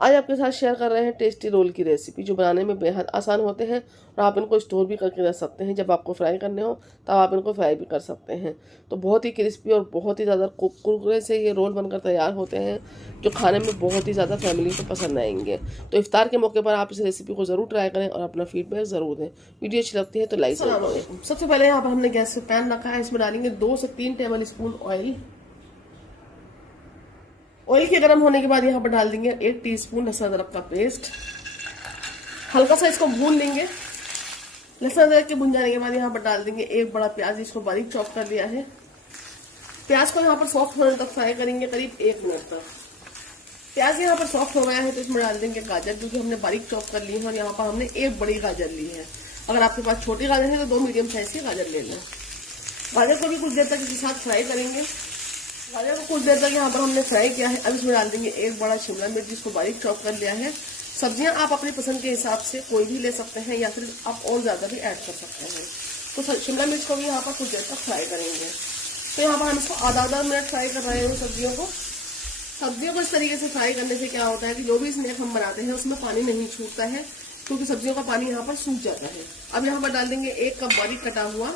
आज आपके साथ शेयर कर रहे हैं टेस्टी रोल की रेसिपी, जो बनाने में बेहद आसान होते हैं और आप इनको स्टोर भी करके रख सकते हैं। जब आपको फ्राई करने हो तब आप इनको फ्राई भी कर सकते हैं। तो बहुत ही क्रिस्पी और बहुत ही ज़्यादा कुरकुरे से ये रोल बनकर तैयार होते हैं, जो खाने में बहुत ही ज़्यादा फैमिली को पसंद आएंगे। तो इफ्तार के मौके पर आप इस रेसिपी को ज़रूर ट्राई करें और अपना फीडबैक ज़रूर दें। वीडियो अच्छी लगती है तो लाइक करें। सबसे पहले यहाँ पर हमने गैस पे पैन रखा है, इसमें डालेंगे 2 से 3 टेबल स्पून ऑयल। ऑयल के गर्म होने के बाद यहाँ पर डाल देंगे 1 टीस्पून लहसुन अदरक का पेस्ट। हल्का सा इसको भून लेंगे। लहसुन अदरक के भून जाने के बाद यहाँ पर डाल देंगे 1 बड़ा प्याज, इसको बारीक चॉप कर लिया है। प्याज को यहाँ पर सॉफ्ट होने तक फ्राई करेंगे, करीब 1 मिनट तक। प्याज यहाँ पर सॉफ्ट हो गया है तो इसमें डाल देंगे गाजर, जो कि हमने बारीक चॉप कर ली है। और यहाँ पर हमने 1 बड़ी गाजर ली है। अगर आपके पास छोटी गाजर है तो 2 मीडियम साइज की गाजर ले लें। गाजर को भी कुछ देर तक इसके साथ फ्राई करेंगे। गाजर को कुछ देर तक यहाँ पर हमने फ्राई किया है। अब इसमें डाल देंगे 1 बड़ा शिमला मिर्च, जिसको बारीक चॉप कर लिया है। सब्जियां आप अपनी पसंद के हिसाब से कोई भी ले सकते हैं या फिर आप और ज़्यादा भी ऐड कर सकते हैं। तो शिमला मिर्च को भी यहाँ पर कुछ देर तक फ्राई करेंगे। तो यहाँ पर हम इसको आधा मिनट फ्राई कर रहे हैं सब्जियों को इस तरीके से फ्राई करने से क्या होता है कि जो भी स्नैक हम बनाते हैं उसमें पानी नहीं छूटता है, क्योंकि सब्जियों का पानी यहाँ पर सूख जाता है। अब यहाँ पर डाल देंगे 1 कप बारीक कटा हुआ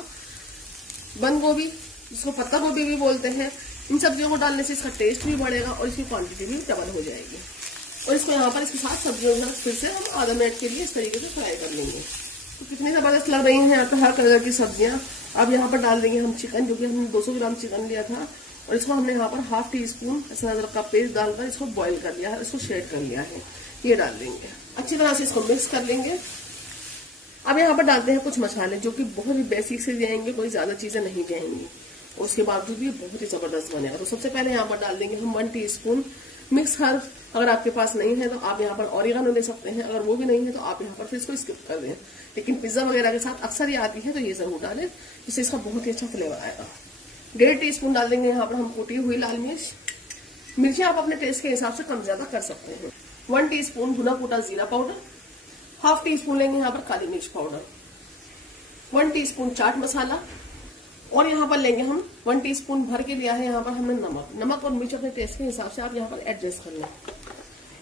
बंद गोभी, जिसको पत्ता गोभी भी बोलते हैं। इन सब्जियों को डालने से इसका टेस्ट भी बढ़ेगा और इसकी क्वांटिटी भी डबल हो जाएगी। और इसको यहाँ पर इसके साथ सब्जियों के साथ फिर से हम आधा मिनट के लिए इस तरीके से फ्राई कर लेंगे। तो कितनी ज़बरदस्त लग रही हैं यहाँ पर हर कलर की सब्जियाँ। अब यहाँ पर डाल देंगे हम चिकन, जो कि हमने 200 ग्राम चिकन लिया था। और इसको हमने यहाँ पर ½ टीस्पून लहसुन अदरक का पेस्ट डालकर इसको बॉईल कर लिया है, इसको शेड कर लिया है। ये डाल देंगे, अच्छी तरह से इसको मिक्स कर लेंगे। अब यहाँ पर डालते हैं कुछ मसाले, जो कि बहुत ही बेसिक से जाएंगे, कोई ज़्यादा चीज़ें नहीं जाएंगी। उसके बावजूद भी बहुत ही ज़बरदस्त बनेगा। तो सबसे पहले यहाँ पर डाल देंगे हम 1 टीस्पून मिक्स हर्ब। अगर आपके पास नहीं है तो आप यहाँ पर ऑरिगानो ले सकते हैं, अगर वो भी नहीं है तो आप यहाँ पर फिर इसको स्किप कर दें। लेकिन पिज्ज़ा वगैरह के साथ अक्सर ये आती है, तो ये ज़रूर डालें, जिससे इसका बहुत ही अच्छा फ्लेवर आएगा। 1.5 टीस्पून डाल देंगे यहाँ पर हम कुटी हुई लाल मिर्च। मिर्ची आप अपने टेस्ट के हिसाब से कम ज़्यादा कर सकते हैं। 1 टीस्पून भुना कूटा जीरा पाउडर। ½ टीस्पून लेंगे यहाँ पर काली मिर्च पाउडर। 1 टीस्पून चाट मसाला। और यहाँ पर लेंगे हम 1 टीस्पून भर के लिया है यहाँ पर हमने नमक और मिर्च अपने टेस्ट के हिसाब से आप यहाँ पर एडजस्ट कर लें।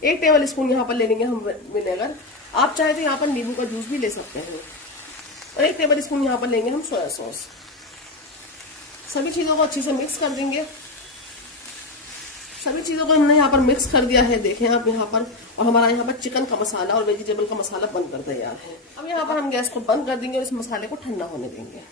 1 टेबल स्पून यहाँ पर ले लेंगे हम विनेगर। आप चाहे तो यहाँ पर नींबू का जूस भी ले सकते हैं। और 1 टेबल स्पून यहाँ पर लेंगे हम सोया सॉस। सभी चीज़ों को अच्छे से मिक्स कर देंगे। सभी चीज़ों को हमने यहाँ पर मिक्स कर दिया है, देखें आप यहाँ पर। और हमारा यहाँ पर चिकन का मसाला और वेजिटेबल का मसाला बनकर तैयार है। अब यहाँ पर हम गैस को बंद कर देंगे और इस मसाले को ठंडा होने देंगे।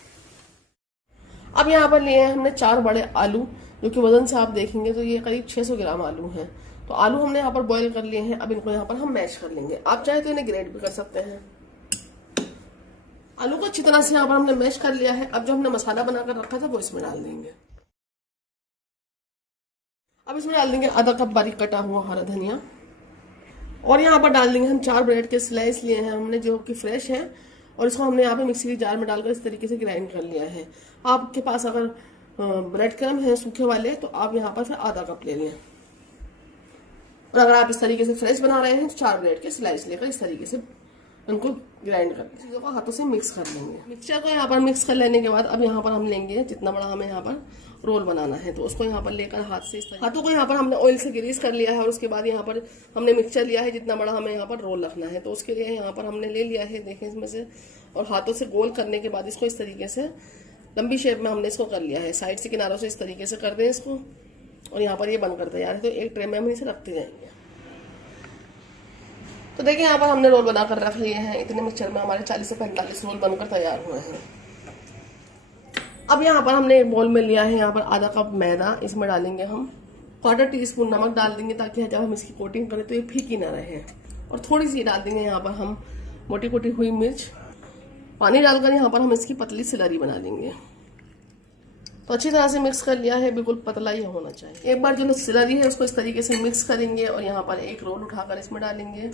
अब यहाँ पर लिए हैं हमने 4 बड़े आलू, जो कि वजन से आप देखेंगे तो ये करीब 600 ग्राम आलू हैं। तो आलू हमने यहाँ पर बॉईल कर लिए हैं। अब इनको यहाँ पर हम मैश कर लेंगे। आप चाहे तो इन्हें ग्रेट भी कर सकते हैं। आलू को अच्छी तरह से यहाँ पर हमने मैश कर लिया है। अब जो हमने मसाला बनाकर रखा था वो इसमें डाल देंगे। अब इसमें डाल देंगे आधा कप बारीक कटा हुआ हरा धनिया। और यहाँ पर डाल देंगे हम 4 ब्रेड के स्लाइस लिए हैं हमने, जो कि फ्रेश हैं। और इसको हमने यहाँ पे मिक्सी के जार में डालकर इस तरीके से ग्राइंड कर लिया है। आपके पास अगर ब्रेड क्रम्ब है सूखे वाले, तो आप यहाँ पर फिर आधा कप ले लें। और अगर आप इस तरीके से फ्रेश बना रहे हैं तो 4 ब्रेड के स्लाइस लेकर इस तरीके से उनको ग्राइंड कर चीज़ों को हाथों से मिक्स कर लेंगे। मिक्सचर को यहाँ पर मिक्स कर लेने के बाद अब यहाँ पर हम लेंगे जितना बड़ा हमें यहाँ पर रोल बनाना है, तो उसको यहाँ पर लेकर हाथ से हाथों को यहाँ पर हमने ऑयल से ग्रीस कर लिया है। और उसके बाद यहाँ पर हमने मिक्सचर लिया है जितना बड़ा हमें यहाँ पर रोल रखना है, तो उसके लिए यहाँ पर हमने ले लिया है, देखें इसमें से। और हाथों से गोल करने के बाद इसको इस तरीके से लंबी शेप में हमने इसको कर लिया है। साइड से किनारों से इस तरीके से कर दें इसको। और यहाँ पर ये बनकर तैयार है। तो एक ट्रे में हम इसे रखते जाएंगे। तो देखिए यहाँ पर हमने रोल बनाकर रख लिए हैं। इतने मिक्सचर में हमारे 40 से 45 रोल बनकर तैयार हुए हैं। अब यहाँ पर हमने एक बोल में लिया है यहाँ पर आधा कप मैदा। इसमें डालेंगे हम ½ टीस्पून नमक डाल देंगे, ताकि जब हम इसकी कोटिंग करें तो ये फीकी ना रहे। और थोड़ी सी डाल देंगे यहाँ पर हम मोटी कुटी हुई मिर्च। पानी डालकर यहाँ पर हम इसकी पतली स्लरी बना लेंगे। तो अच्छी तरह से मिक्स कर लिया है, बिल्कुल पतला ही होना चाहिए। एक बार जो स्लरी है उसको इस तरीके से मिक्स करेंगे और यहाँ पर एक रोल उठाकर इसमें डालेंगे।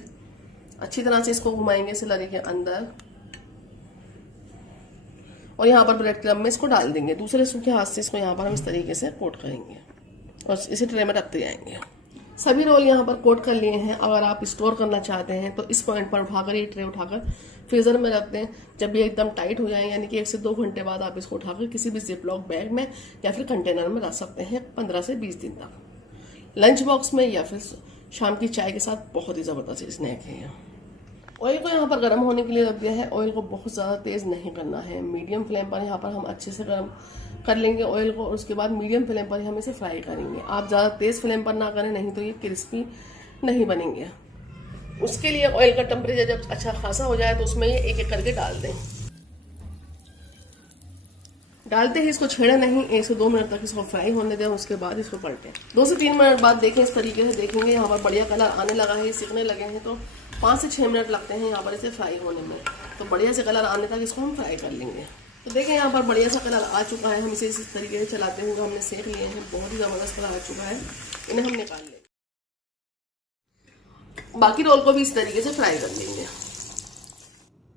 अच्छी तरह से इसको घुमाएंगे स्लरी के अंदर। और यहाँ पर ब्रेड क्रम्ब में इसको डाल देंगे। दूसरे सूखे हाथ से इसको यहाँ पर हम इस तरीके से कोट करेंगे और इसे ट्रे में रखते जाएंगे। सभी रोल यहाँ पर कोट कर लिए हैं। अगर आप स्टोर करना चाहते हैं तो इस पॉइंट पर उठाकर ये ट्रे उठाकर फ्रीजर में रख दें। जब ये एकदम टाइट हो जाए, यानी कि 1 से 2 घंटे बाद आप इसको उठाकर किसी भी जिपलॉक बैग में या फिर कंटेनर में रख सकते हैं 15 से 20 दिन तक। लंच बॉक्स में या फिर शाम की चाय के साथ बहुत ही ज़बरदस्त स्नैक है ये। ऑयल को यहाँ पर गर्म होने के लिए रख दिया है। ऑयल को बहुत ज़्यादा तेज़ नहीं करना है, मीडियम फ्लेम पर यहाँ पर हम अच्छे से गर्म कर लेंगे ऑयल को, और उसके बाद मीडियम फ्लेम पर ही हम इसे फ्राई करेंगे। आप ज़्यादा तेज़ फ्लेम पर ना करें, नहीं तो ये क्रिस्पी नहीं बनेंगे। उसके लिए ऑयल का टेम्परेचर जब अच्छा खासा हो जाए तो उसमें ये एक एक करके डाल दें। डालते ही इसको छेड़े नहीं, 1 से 2 मिनट तक इसको फ्राई होने दें, उसके बाद इसको पलटें। 2 से 3 मिनट बाद देखें, इस तरीके से देखेंगे यहाँ पर बढ़िया कलर आने लगा है, सिकने लगे हैं। तो 5 से 6 मिनट लगते हैं यहाँ पर इसे फ्राई होने में। तो बढ़िया से कलर आने तक इसको हम फ्राई कर लेंगे। तो देखें यहाँ पर बढ़िया सा कलर आ चुका है। हम इसे इस तरीके से चलाते हुए हमने सेक लिए हैं, बहुत ही ज़बरदस्त कलर आ चुका है। इन्हें हम निकाल लेंगे। बाकी रोल को भी इस तरीके से फ्राई कर लेंगे।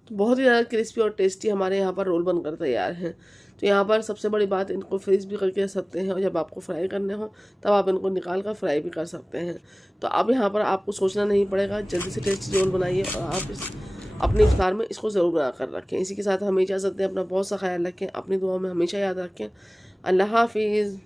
तो बहुत ही ज़्यादा क्रिस्पी और टेस्टी हमारे यहाँ पर रोल बनकर तैयार हैं। तो यहाँ पर सबसे बड़ी बात, इनको फ्रीज भी करके रख सकते हैं, और जब आपको फ्राई करने हो तब आप इनको निकाल कर फ्राई भी कर सकते हैं। तो अब यहाँ पर आपको सोचना नहीं पड़ेगा, जल्दी से टेस्टी रोल बनाइए और आप अपने इफ्तार में इसको ज़रूर बना कर रखें। इसी के साथ हम इजाज़त दें, अपना बहुत सा ख्याल रखें, अपनी दुआ में हमेशा याद रखें। अल्लाह हाफिज़।